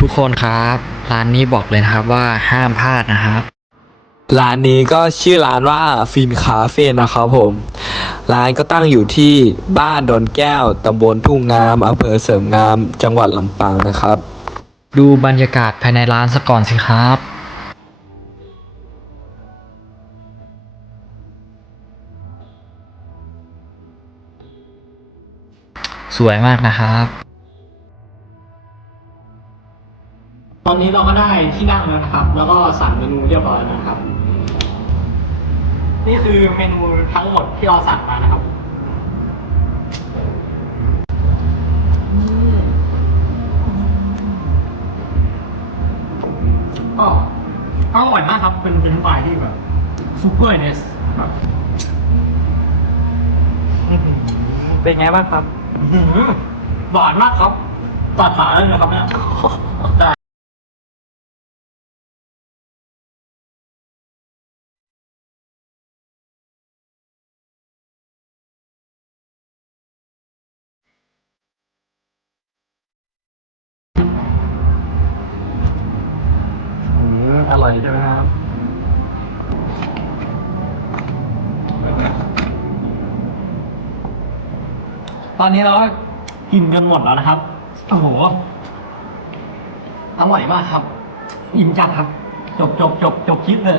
ทุกคนครับ ร้านนี้บอกเลยนะครับว่าห้ามพลาดนะครับร้านนี้ก็ชื่อร้านว่าฟินคาเฟ่นะครับผม ร้านก็ตั้งอยู่ที่บ้านดอนแก้วตำบลทุ่งงามอำเภอเสริมงาม จังหวัดลำปางนะครับ ดูบรรยากาศภายในร้านซะก่อนสิครับสวยมากนะครับ อนนี้เราก็ได้ที่นั่งแล้วนะครับ แล้วก็สั่งเมนูเรียบร้อยแล้วนะครับ นี่คือเมนูทั้งหมดที่เราสั่งมานะครับก็อร่อยมากครับ เป็นเป็นฝ่ายที่แบบซูเปอร์เนสครับเป็นไงบ้างครับอื้อหือหวานมากครับตัดขาเลยนะครับเนี่ย ได้อร่อยใช่ไหมครับตอนนี้เราก็กินกันหมดแล้วนะครับ โอ้โห อร่อยมากครับ อิ่มจัดครับ จบจบจบจบคลิปเลย